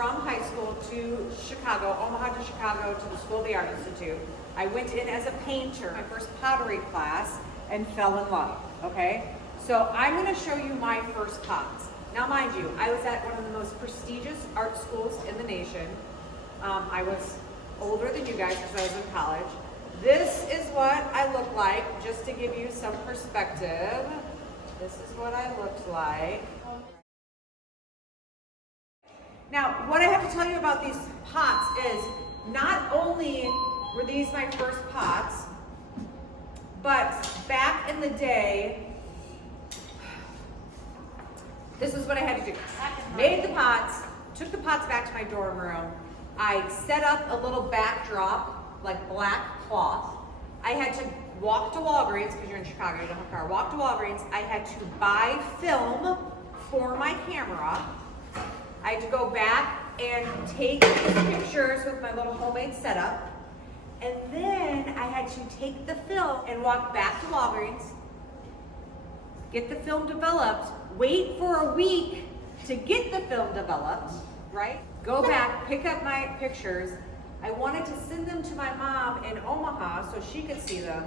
from high school to Chicago, Omaha to Chicago, to the School of the Art Institute. I went in as a painter, my first pottery class, and fell in love, okay? So I'm gonna show you my first pots. Now mind you, I was at one of the most prestigious art schools in the nation. I was older than you guys because I was in college. This is what I look like, just to give you some perspective. This is what I looked like. Now, what I have to tell you about these pots is, not only were these my first pots, but back in the day, this is what I had to do. Made the pots, took the pots back to my dorm room. I set up a little backdrop, like black cloth. I had to walk to Walgreens, because you're in Chicago, you don't have a car. Walk to Walgreens. I had to buy film for my camera. I had to go back and take these pictures with my little homemade setup. And then I had to take the film and walk back to Walgreens, get the film developed, wait for a week to get the film developed, right? Go back, pick up my pictures. I wanted to send them to my mom in Omaha so she could see them.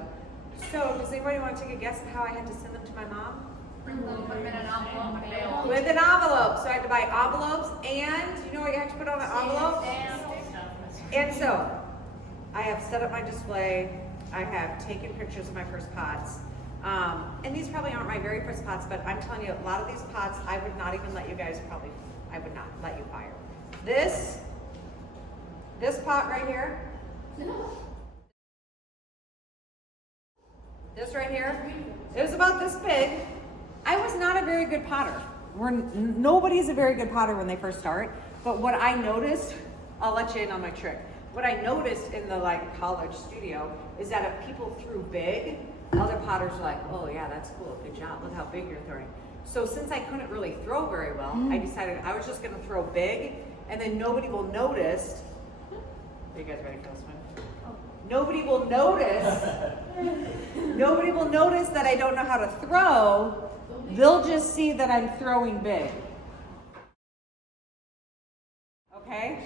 So does anybody want to take a guess of how I had to send them to my mom? Put them in an envelope. With an envelope. So I had to buy envelopes, and you know what you have to put on an envelope? And so I have set up my display. I have taken pictures of my first pots. And these probably aren't my very first pots, but I'm telling you, a lot of these pots, I would not even let you guys I would not let you fire. This pot right here, this right here, it was about this big. I was not a very good potter. Nobody's a very good potter when they first start, but what I noticed, I'll let you in on my trick. What I noticed in the college studio is that if people threw big, other potters were like, oh yeah, that's cool, good job, look how big you're throwing. So since I couldn't really throw very well, I decided I was just gonna throw big, and then nobody will notice. Are you guys ready for this one? Nobody will notice. Nobody will notice that I don't know how to throw. They'll just see that I'm throwing big. Okay?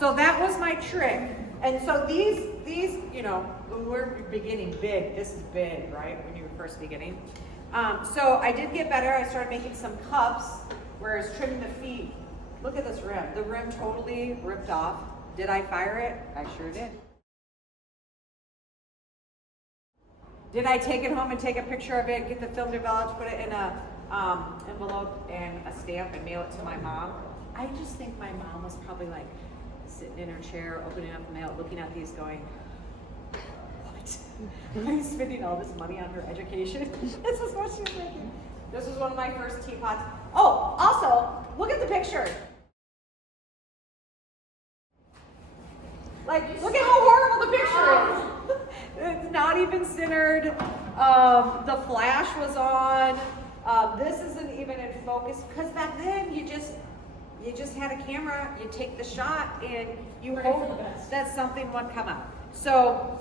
So that was my trick. And so these, you know, when we're beginning big, this is big, right? When you're first beginning. So I did get better. I started making some cups, whereas trimming the feet. Look at this rim. The rim totally ripped off. Did I fire it? I sure did. Did I take it home and take a picture of it, get the film developed, put it in a envelope and a stamp and mail it to my mom? I just think my mom was probably like sitting in her chair, opening up the mail, looking at these going, what? I'm spending all this money on her education. This is what she was thinking. This was one of my first teapots. Oh, also, look at the picture. Like, look at how horrible the picture is. It's not even centered. The flash was on. This isn't even in focus, because back then you just had a camera, you take the shot, and you hope that something would come out. So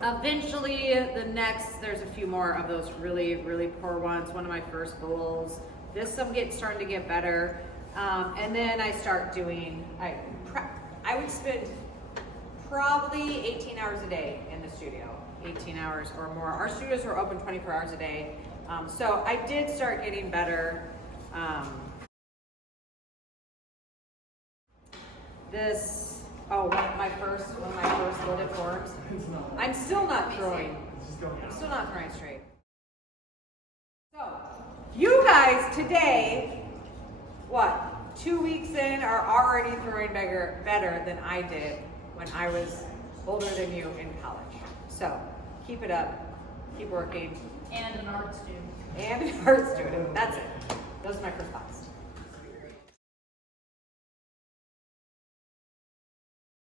eventually there's a few more of those really, really poor ones. One of my first bowls. This starting to get better. And then I start doing, I would spend probably 18 hours a day in the studio, 18 hours or more. Our studios were open 24 hours a day. So I did start getting better. One of my first loaded forms. I'm still not throwing straight. So you guys today, 2 weeks in, are already throwing better than I did when I was older than you in college. So keep it up, keep working. And an art student. That's it. Those are my first thoughts.